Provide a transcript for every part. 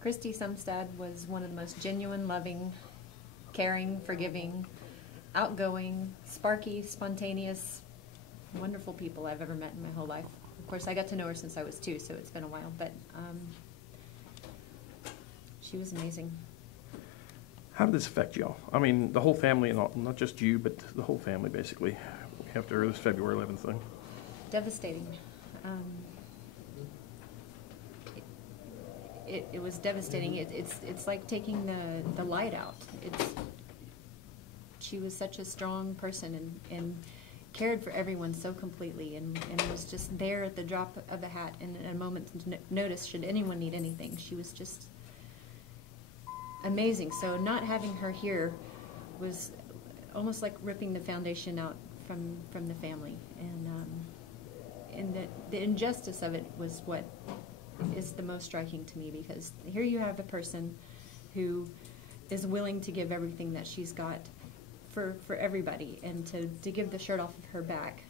Christie Sumstad was one of the most genuine, loving, caring, forgiving, outgoing, sparky, spontaneous, wonderful people I've ever met in my whole life. Of course, I got to know her since I was 2, so it's been a while, but she was amazing. How did this affect y'all? I mean, the whole family, and all, not just you, but the whole family, basically, after this February 11th thing. Devastating. It was devastating. It's like taking the light out. She was such a strong person and cared for everyone so completely, and was just there at the drop of a hat and at a moment's notice should anyone need anything. She was just amazing. So not having her here was almost like ripping the foundation out from the family, and the injustice of it was what is the most striking to me, because here you have a person who is willing to give everything that she's got for everybody, and to give the shirt off of her back,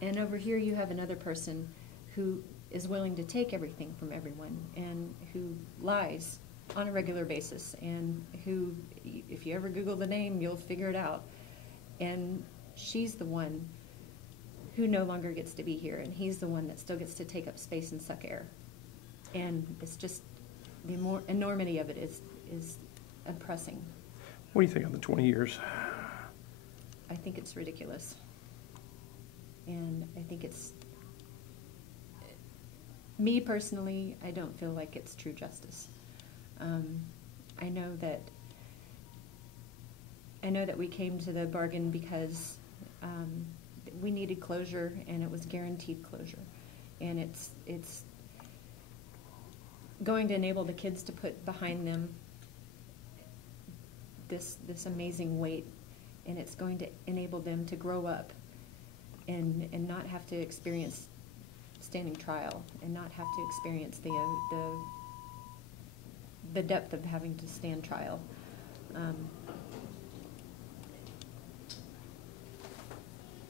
and over here you have another person who is willing to take everything from everyone, and who lies on a regular basis, and who, if you ever Google the name, you'll figure it out. And she's the one who no longer gets to be here, and he's the one that still gets to take up space and suck air. And it's just, the enormity of it is oppressing. What do you think of the 20 years? I think it's ridiculous. And I think it's, me personally, I don't feel like it's true justice. I know that we came to the bargain because we needed closure, and it was guaranteed closure. And it's going to enable the kids to put behind them this amazing weight, and it's going to enable them to grow up and not have to experience standing trial, and not have to experience the depth of having to stand trial.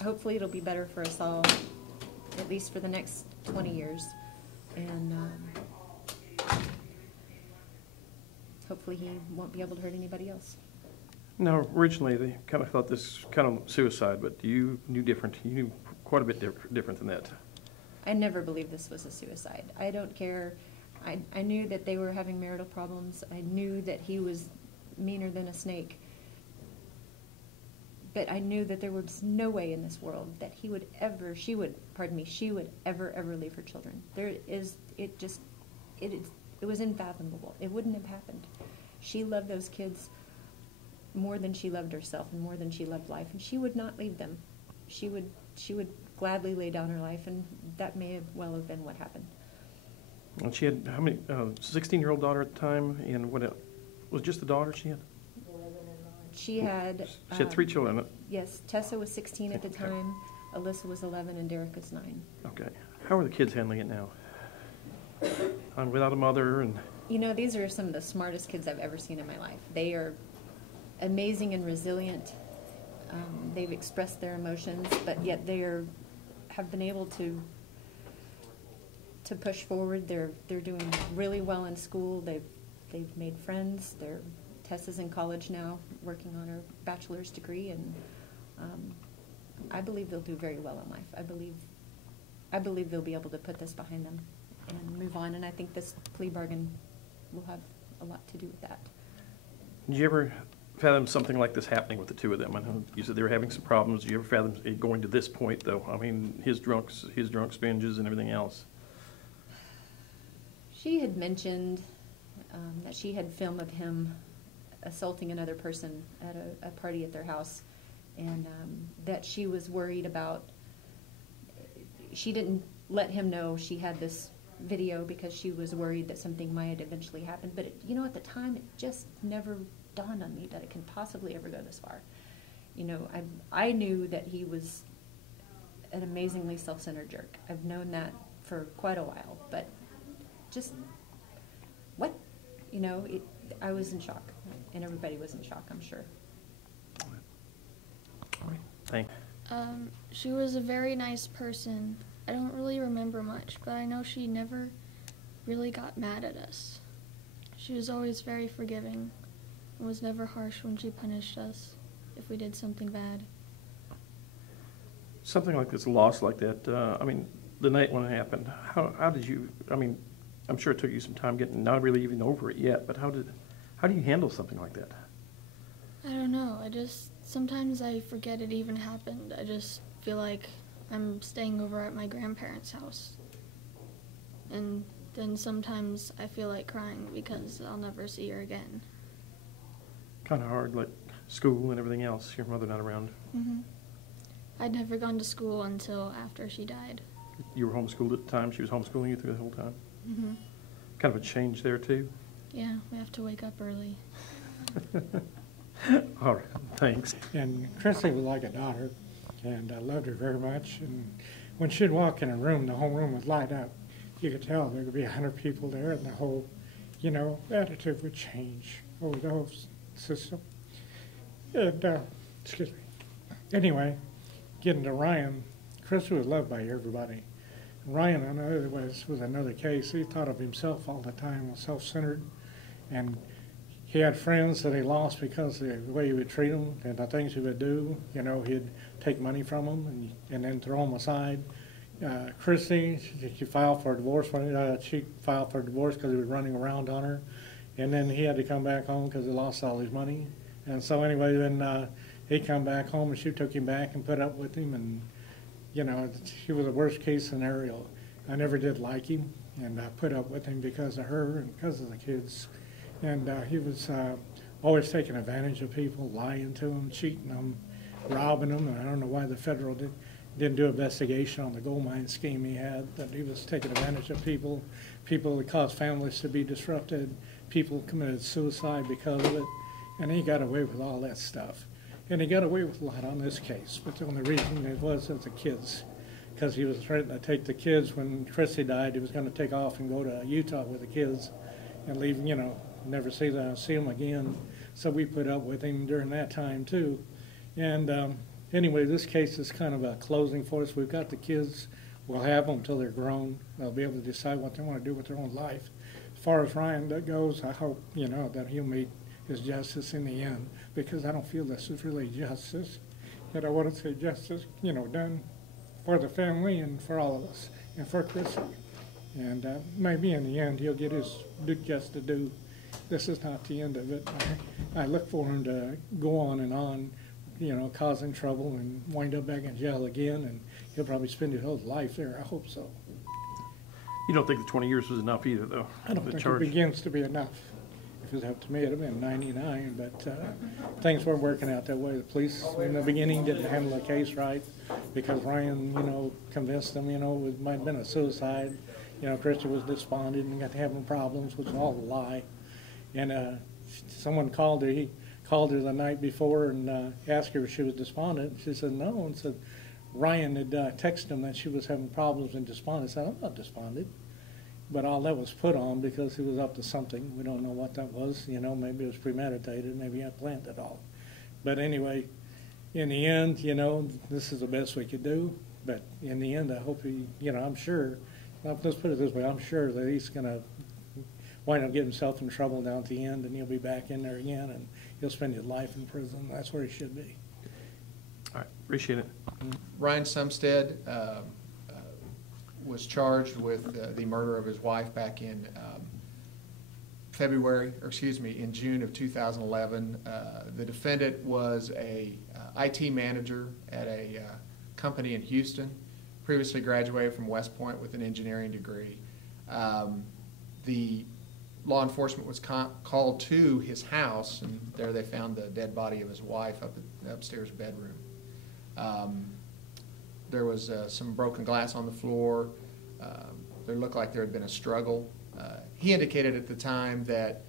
Hopefully it'll be better for us all, at least for the next 20 years. And hopefully he won't be able to hurt anybody else. Now, originally they kind of thought this kind of suicide, but you knew different. You knew quite a bit different than that. I never believed this was a suicide. I don't care. I knew that they were having marital problems. I knew that he was meaner than a snake. But I knew that there was no way in this world that she would ever leave her children. It was unfathomable. It wouldn't have happened. She loved those kids more than she loved herself, and more than she loved life, and she would not leave them. She would gladly lay down her life, and that may have well have been what happened. And she had how many? 16-year-old daughter at the time, and what was just the daughter she had? She had 3 children. Yes, Tessa was 16 at the time, Alyssa was 11, and Derek was 9. Okay. How are the kids handling it now? Without a mother and... You know, these are some of the smartest kids I've ever seen in my life. They are amazing and resilient. They've expressed their emotions, but yet they have been able to push forward. They're doing really well in school. They've made friends. Tessa's in college now, working on her bachelor's degree, and I believe they'll do very well in life. I believe they'll be able to put this behind them and move on, and I think this plea bargain will have a lot to do with that. Did you ever fathom something like this happening with the two of them? I know you said they were having some problems. Did you ever fathom it going to this point, though? I mean, his drunk binges and everything else. She had mentioned that she had film of him assaulting another person at a party at their house, and that she was worried about. She didn't let him know she had this video because she was worried that something might eventually happen. But you know, at the time, it just never dawned on me that it can possibly ever go this far. You know, I knew that he was an amazingly self-centered jerk. I've known that for quite a while, but just what? You know, I was in shock, and everybody was in shock, I'm sure. All right. Thanks. She was a very nice person. I don't really remember much, but I know she never really got mad at us. She was always very forgiving and was never harsh when she punished us if we did something bad. Something like this, loss like that, I mean, the night when it happened, how did you, I mean, I'm sure it took you some time getting, not really even over it yet, but how do you handle something like that? I don't know. Sometimes I forget it even happened. I just feel like I'm staying over at my grandparents' house. And then sometimes I feel like crying because I'll never see her again. Kind of hard, like school and everything else, your mother not around. Mm-hmm. I'd never gone to school until after she died. You were homeschooled at the time, she was homeschooling you through the whole time? Mm-hmm. Kind of a change there too? Yeah, we have to wake up early. All right, thanks. And Christie was like a daughter, and I loved her very much. And when she'd walk in a room, the whole room would light up. You could tell there could be 100 people there, and the whole, attitude would change over the whole system. And, excuse me. Anyway, getting to Ryan, Christie was loved by everybody. Ryan, on the other was another case. He thought of himself all the time, was self-centered, and he had friends that he lost because of the way he would treat them and the things he would do. He'd take money from them and then throw them aside. Christie, she filed for a divorce. She filed for a divorce because he was running around on her, and then he had to come back home because he lost all his money. And so anyway, then he come back home, and she took him back and put up with him. And he was the worst case scenario. I never did like him, and I put up with him because of her and because of the kids. And he was always taking advantage of people, lying to them, cheating them, robbing them. And I don't know why the federal didn't do an investigation on the gold mine scheme he had, that he was taking advantage of people that caused families to be disrupted, people committed suicide because of it. And he got away with all that stuff. And he got away with a lot on this case, but the only reason it was the kids, because he was threatening to take the kids. When Christie died, he was going to take off and go to Utah with the kids and leave, never see them again. So we put up with him during that time too. And anyway, this case is kind of a closing for us. We've got the kids. We'll have them until they're grown. They'll be able to decide what they want to do with their own life. As far as Ryan goes, I hope, that he'll meet his justice in the end, because I don't feel this is really justice. Yet I want to say justice, done for the family and for all of us and for Christie. And maybe in the end he'll get his just to do. This is not the end of it. I look for him to go on, causing trouble and wind up back in jail again, and he'll probably spend his whole life there. I hope so. You don't think the 20 years was enough either, though? I don't think it begins to be enough. If it was up to me, it would have been 99, but things weren't working out that way. The police, in the beginning, didn't handle the case right because Ryan, convinced them, it might have been a suicide. Christie was despondent and got having problems, which was all a lie. And someone called her. He called her the night before and asked her if she was despondent. She said no, and said Ryan had texted him that she was having problems and despondent. I said, I'm not despondent. But all that was put on because he was up to something. We don't know what that was. Maybe it was premeditated. Maybe he had planned it all. But anyway, in the end, this is the best we could do. But in the end, I hope he, I'm sure, let's put it this way, I'm sure that he's going to wind up getting himself in trouble down at the end, and he'll be back in there again, and he'll spend his life in prison. That's where he should be. All right, appreciate it. Ryan Sumstad was charged with the murder of his wife back in in June of 2011. The defendant was a IT manager at a company in Houston, previously graduated from West Point with an engineering degree. The law enforcement was called to his house, and there they found the dead body of his wife up in the upstairs bedroom. There was some broken glass on the floor. There looked like there had been a struggle. He indicated at the time that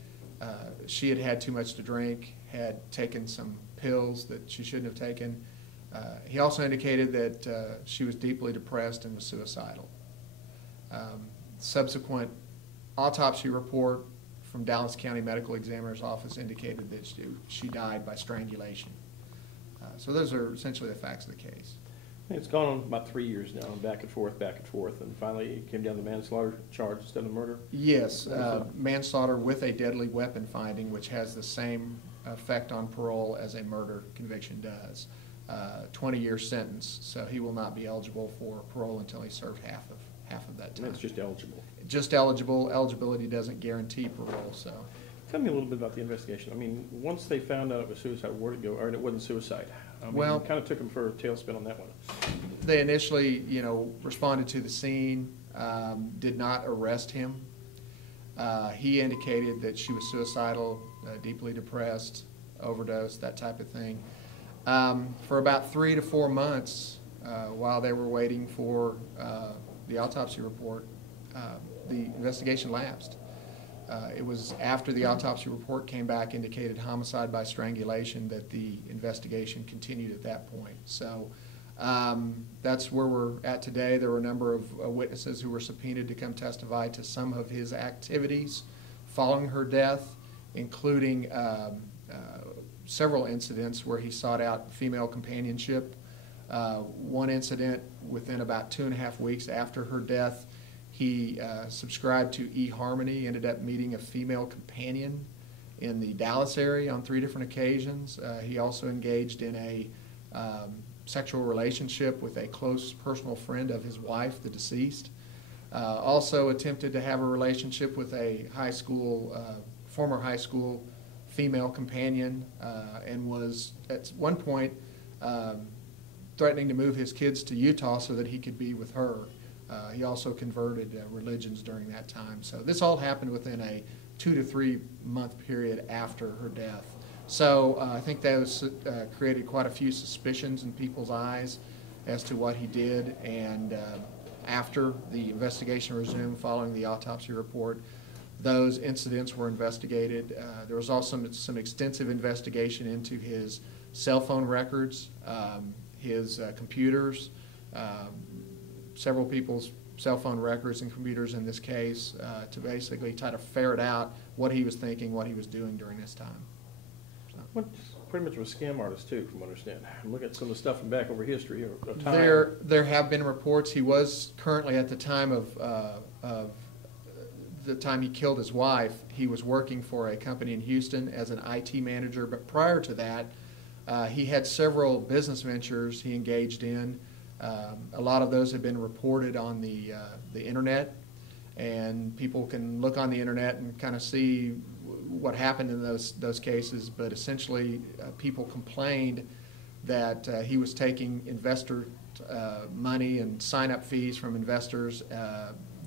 she had had too much to drink, had taken some pills that she shouldn't have taken. He also indicated that she was deeply depressed and was suicidal. Subsequent autopsy report from Dallas County Medical Examiner's Office indicated that she died by strangulation. So those are essentially the facts of the case. It's gone on about 3 years now, back and forth, and finally it came down to manslaughter charge instead of murder. Yes, manslaughter with a deadly weapon finding, which has the same effect on parole as a murder conviction does. 20-year sentence, so he will not be eligible for parole until he served half of that time. And that's just eligible. Just eligible. Eligibility doesn't guarantee parole, so. Tell me a little bit about the investigation. I mean, once they found out it was suicide, where'd it go? Or it wasn't suicide. I mean, Well, it kind of took them for a tailspin on that one. They initially, responded to the scene, did not arrest him. He indicated that she was suicidal, deeply depressed, overdose, that type of thing. For about 3 to 4 months, while they were waiting for the autopsy report, the investigation lapsed. It was after the autopsy report came back, indicated homicide by strangulation, that the investigation continued at that point. So that's where we're at today. There were a number of witnesses who were subpoenaed to come testify to some of his activities following her death, including several incidents where he sought out female companionship. One incident within about 2.5 weeks after her death, he subscribed to eHarmony, ended up meeting a female companion in the Dallas area on 3 different occasions. He also engaged in a sexual relationship with a close personal friend of his wife, the deceased. Also attempted to have a relationship with a former high school female companion, and was at one point threatening to move his kids to Utah so that he could be with her. He also converted religions during that time. So this all happened within a 2 to 3 month period after her death. So I think those created quite a few suspicions in people's eyes as to what he did. And after the investigation resumed following the autopsy report, those incidents were investigated. There was also some extensive investigation into his cell phone records, his computers, several people's cell phone records and computers in this case, to basically try to ferret out what he was thinking, what he was doing during this time. What, pretty much was a scam artist too, from what I understand. Look at some of the stuff from back over history or time. There have been reports. He was currently, at the time of the time he killed his wife, he was working for a company in Houston as an IT manager. But prior to that, he had several business ventures he engaged in. A lot of those have been reported on the internet, and people can look on the internet and kind of see what happened in those cases. But essentially, people complained that he was taking investor money and sign-up fees from investors.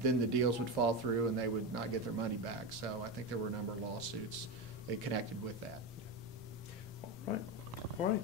Then the deals would fall through and they would not get their money back. So I think there were a number of lawsuits connected with that. All right. All right.